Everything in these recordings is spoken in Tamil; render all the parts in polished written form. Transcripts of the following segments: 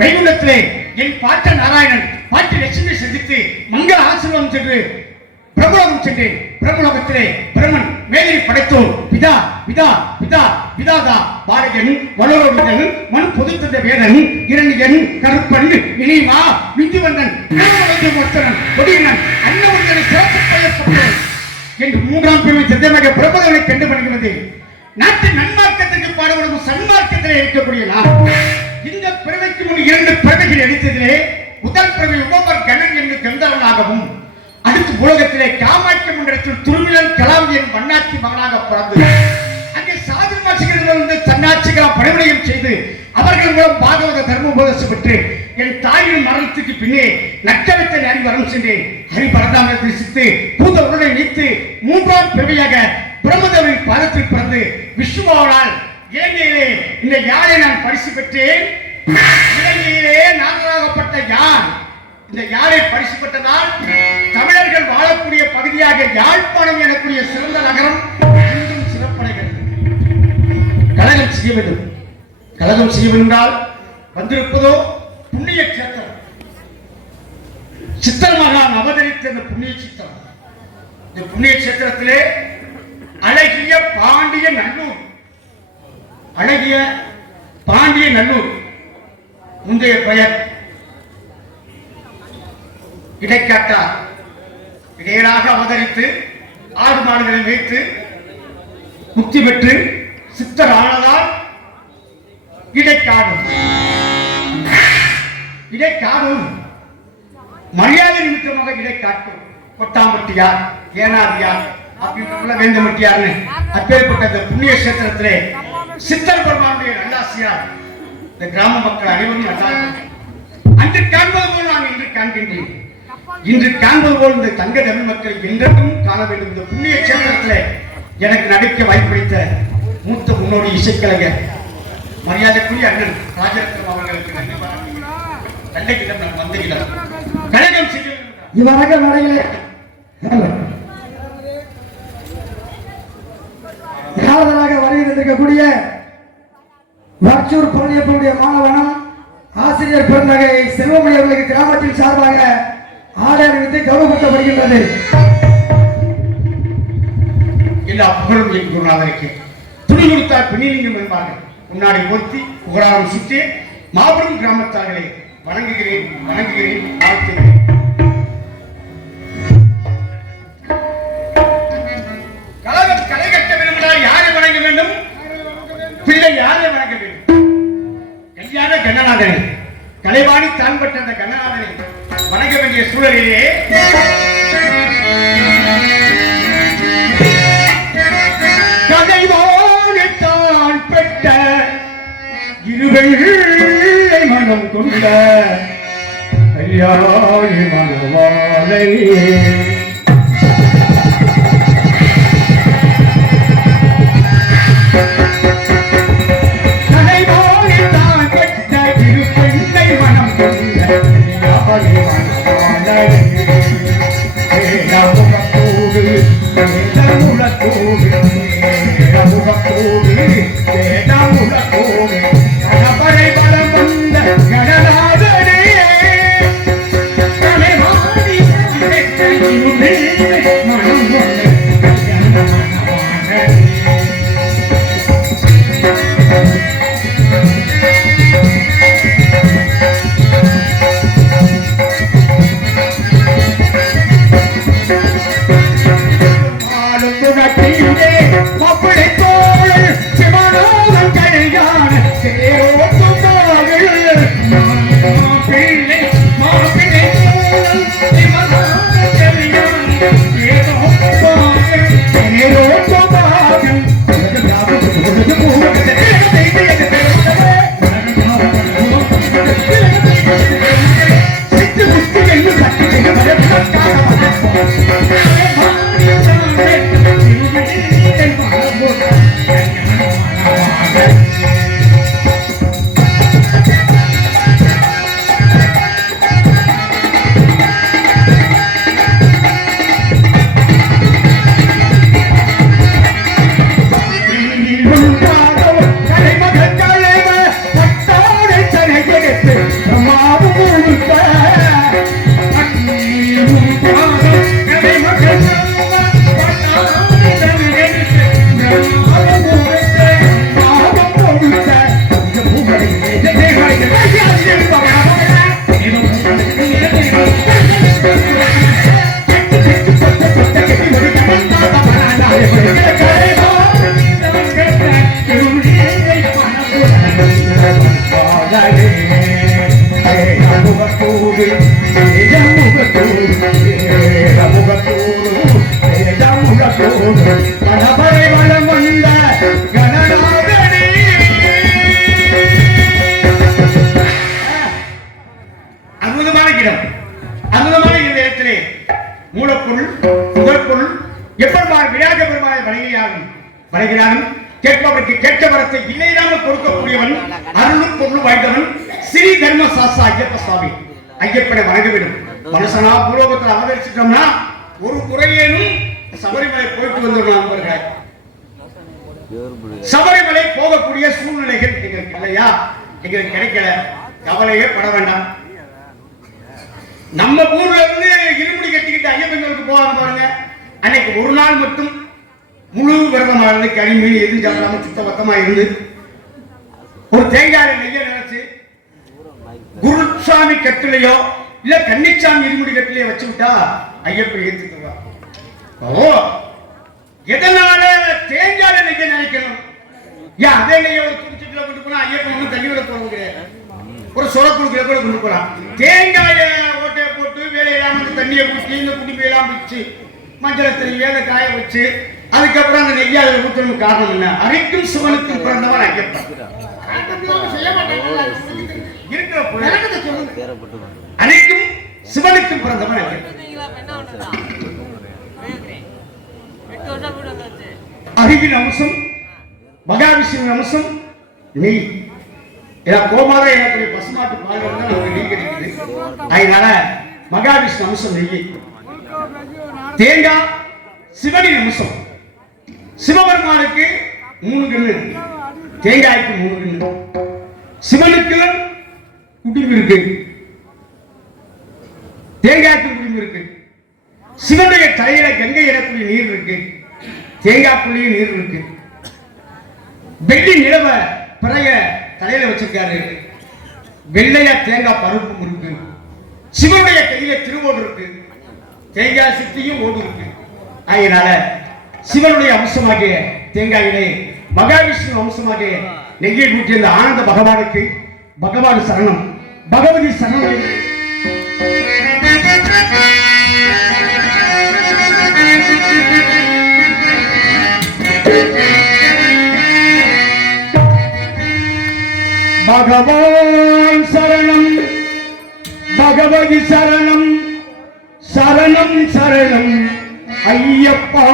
வைகுண்டத்திலே என் பாட்ட நாராயணன் பாட்டி லட்சுமி சந்தித்து மங்கள ஆசீர்வாதம் சென்று பிரபுலோகம் சென்றேன். பிரபுலோகத்திலே பிரம்மன் மேலில் படைத்தோர் பிதா பிதா பிதா பிதாதா பாரகன் வளரோடிதன் மண் பொதுத்தந்த வேதன் இரணியன் கருப்பன் இனிமா விந்துவந்தன் கொடியனன் அன்னவந்தனை சிறப்பு பெயர்ப்பட்டோர் என்று மூன்றாம் பிரிவை சித்தமாக பிரபுதவனை கண்டுபிடிக்கிறது. நாட்டின் நன்மார்க்கத்திற்கு பாடுபடும் சன்மார்க்கத்திலே இருக்கக்கூடிய நாம் இந்த பிறவைக்கு முன் 2 பிறவைகள் எடுத்ததிலே முதல் பிறவை உபமர் கணன் என்று கந்தவனாகவும் அடுத்து உலகத்திலே காமாட்சி மண்டலத்தில் துருமிழன் கலாவியன் வண்ணாட்சி மகனாக பிறந்து அங்கே சாதி மாசிகளிலிருந்து தன்னாட்சிகளாக பணிவிடையும் செய்து அவர்கள் மூலம் பாகவத தர்ம உபதேசம் பெற்று என் தாயின் மரணத்துக்கு பின்னே நக்கவித்த நேரி வரம் சென்றேன். ஹரிபரதாம தரிசித்து பூத உடலை நீத்து மூன்றாம் பிறவையாக பிரம்மதேவனின் பாதத்தில் பிறந்து விஷ்ணுவானால் இலங்கையிலே இந்த யாரை நான் பரிசு பெற்றேன். இலங்கையிலே நாகராகப்பட்ட யார் இந்த யாரை பரிசு பெற்றதால் தமிழர்கள் வாழக்கூடிய பகுதியாக யாழ்ப்பாணம் எனக்கூடிய சிறந்த நகரம் இன்னும் சிறப்படைகிறது. கலகம் செய்ய வேண்டும். கலகம் செய்ய வேண்டால் வந்திருப்பதோ புண்ணிய கஷேத்திரம். சித்தர் மகான் அவதரித்த இந்த புண்ணிய சித்திரம். இந்த புண்ணிய கஷேத்திரத்திலே அழகிய பாண்டிய நல்லூர் அழகிய பாண்டிய நல்லூர் முந்தைய பெயர் இடைக்காட்டா இடையராக அவதரித்து ஆடு மாடுகளை வைத்து முக்தி பெற்று சித்தர் ஆனதால் இடைக்காடு இடைக்காடு மரியாதை நிமித்தமாக இடைக்காட்டு கொட்டாம்பட்டியார் ஏனாதியார் அப்படின்ற வேந்தமட்டியார்னு அப்பேற்பட்ட புண்ணிய கஷேத்திரத்திலே சித்தர் பெருமானுடைய நல்லாசியார் இந்த கிராம மக்கள் அனைவரும் நல்லா அன்று காண்பது போல் நான் இன்று காண்கின்றேன். இன்று காண்பது போல் இந்த தங்க தமிழ் மக்களை என்றும் காண வேண்டும். இந்த புண்ணிய கஷேத்திரத்திலே எனக்கு நடிக்க வாய்ப்பளித்த மூத்த முன்னோடி இசைக்கலைஞர் மரியாதைக்குரிய அண்ணன் ராஜரத்னம் அவர்களுக்கு நன்றி பாராட்டுகிறேன். தண்டைக்கிடம் நான் வந்தகிடம் கழகம் செய்ய இவரக நடையிலே யாரதராக வருகை தந்திருக்கக்கூடிய வாச்சூர் பழனியப்பனுடைய மாணவனம் ஆசிரியர் பெருந்தகை செல்வமணி அவர்களுக்கு கிராமத்தின் சார்பாக ஆடை அணிவித்து கௌரவப்படுத்தப்படுகின்றது. எல்லா புகழும் என் குருநாதருக்கு துணி கொடுத்தால் பிணிலிங்கம் என்பார்கள். முன்னாடி பொருத்தி புகழாரம் சுற்றி மாபெரும் கிராமத்தார்களே வணங்குகிறேன் வணங்குகிறேன் வாழ்த்துகிறேன். கழகம் களை கட்ட விரும்பினால் யாரை வணங்க வேண்டும்? பிள்ளை யாரை வணங்க வேண்டும்? கல்யாண கண்ணநாதனை கலைவாணி தான்பட்ட அந்த கண்ணநாதனை வணங்க வேண்டிய சூழலிலே கலைவாணித்தான் பெற்ற இருவெள்ளை மனம் கொண்ட கல்யாணி மனவாளை படபரை வளம் வந்த கணநாதனே. அற்புதமான இடம், அற்புதமான இந்த இடத்திலே மூலப்பொருள் முதற்பொருள் எப்பெருமாள் விளையாட பெருமாள் வணங்குகிறார்கள். கேட்பவருக்கு கேட்ட வரத்தை இல்லையில்லாமல் கொடுக்கக்கூடியவன், அருளும் பொருளும் வாய்ந்தவன் ஸ்ரீ தர்ம சாஸ்திர ஐயப்ப சுவாமி. ஐயப்பனை வணங்கிவிடும் மனுஷனா பூலோகத்தில் அவதரிச்சிட்டோம்னா ஒரு முறையேனும் சபரிமலை போயிட்டு வந்துடுறாங்க. சபரிமலை போகக்கூடிய சூழ்நிலைகள் எங்களுக்கு இல்லையா, எங்களுக்கு கிடைக்கல, கவலையே பட வேண்டாம். நம்ம ஊர்ல இருந்து இருமுடி கட்டிக்கிட்டு ஐயப்பனுக்கு போவாங்க பாருங்க. அன்னைக்கு ஒரு நாள் மட்டும் முழு விரதமா இருந்து கனிமீன் எதுவும் சாப்பிடாம சுத்தபத்தமா இருந்து ஒரு தேங்காய் நெய்ய நினைச்சு குருசாமி கட்டிலையோ இல்ல கன்னிச்சாமி இருமுடி கட்டிலையோ வச்சு விட்டா ஐயப்பன் ஏத்துக்குவார். ஓ, எதனால தேங்காய் நெய்ய நினைக்கணும்? ஏன் அதே நெய்ய ஒரு குடிச்சிட்டுல கொண்டு போனா ஐயப்பன் ஒன்றும் தண்ணி விட போறது கிடையாது, ஒரு சொல குடுக்கல கூட கொண்டு போறான். தேங்காய ஓட்டையை போட்டு வேலையெல்லாம் தண்ணியை ஊற்றி இந்த குடிமையெல்லாம் வச்சு மஞ்சளத்தில் ஏத காய வச்சு அதுக்கப்புறம் அந்த நெய்யா அதில் ஊற்றணும். காரணம் என்ன? அனைத்தும் சிவனுக்கும் பிறந்தவன் ஐயப்பன். அனைத்தும் சிவனுக்கும் பிறந்தவன் ஐயப்பன். அறிவின் அம்சம், மகாவிஷ்ணுவின் அம்சம் நெய். கோமார எனக்கு பசுமாட்டு பால் வந்து நமக்கு நெய் கிடைக்குது. அதனால மகாவிஷ்ணு அம்சம் நெய். தேங்காய் சிவனின் அம்சம். சிவபெருமானுக்கு 3 கண்ணு, தேங்காய்க்கு 3 கண்ணு. சிவனுக்கு குடிவு இருக்கு, தேங்காய்க்கு குடிவு இருக்கு. சிவனுடைய தலையில கங்கை இடக்கூடிய நீர் இருக்கு, தேங்காய்க்குள்ளேயும் நீர் இருக்கு. வெள்ளி நிலவ பிறைய தலையில வச்சிருக்காரு, வெள்ளையா தேங்காய் பருப்பும் இருக்கு. சிவனுடைய கையில திருவோடு இருக்கு, தேங்காய் சுத்தியும் ஓடு இருக்கு. அதனால சிவனுடைய அம்சமாகிய தேங்காயிலே மகாவிஷ்ணு அம்சமாகிய நெய்யை ஊற்றிய அந்த ஆனந்த பகவானுக்கு பகவான் சரணம், பகவதி சரணம். பகவான் சரணம், பகவதி சரணம், சரணம் சரணம் ஐயப்பா.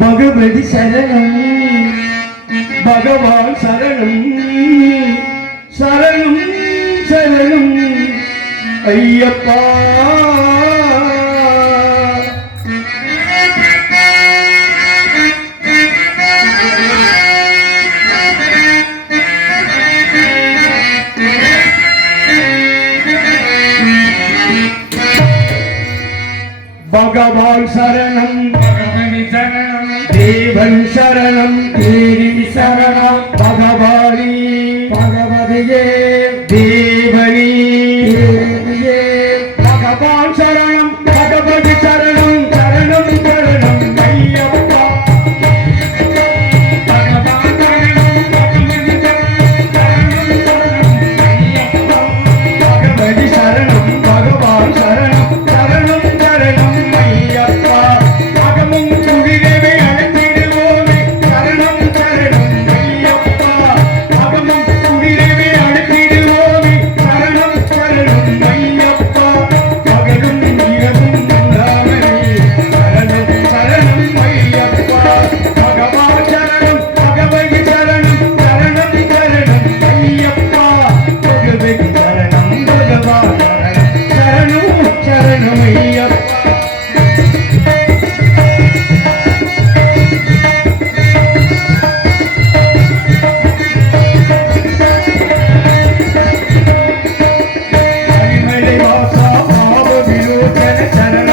பகவதி சரணம், பகவான் சரணம், சரணம் சரணம் ஐயப்பா. பகவான் சரணம், பகவதி சரணம், தேவன் சரணம், தேவி சரணம், பகவானி பகவதியே, தேவனி தேவியே. பகவான் சரணம், பகவதி சரணம், சரணம் சரணம் ஐயப்பா. பகவான் சரணம், பகவதி சரணம், சரணம் சரணம் ஐயப்பா. பகவதி சரணம், பகவான் சரணம், சரணம் சரணம் ஐயப்பா. அகமும் குடிரவே அழைத்திடுவோமே, சரணம் சரணம் ஐயப்பா. அகமும் குடிரவே அழைத்திடுவோமே, சரணம் சரணம் ஐயப்பா. பகலும் இரவும் உண்டாமலே, சரணம் சரணம் ஐயப்பா. பகவான் சரணம், பகவதி சரணம், சரணம் சரணம் ஐயப்பா. பகவதி சரணம், பகவான் சரணம், சரணம் ஐயப்பா. மணிமலை வாசா பாவ விரோச்சன சரணம்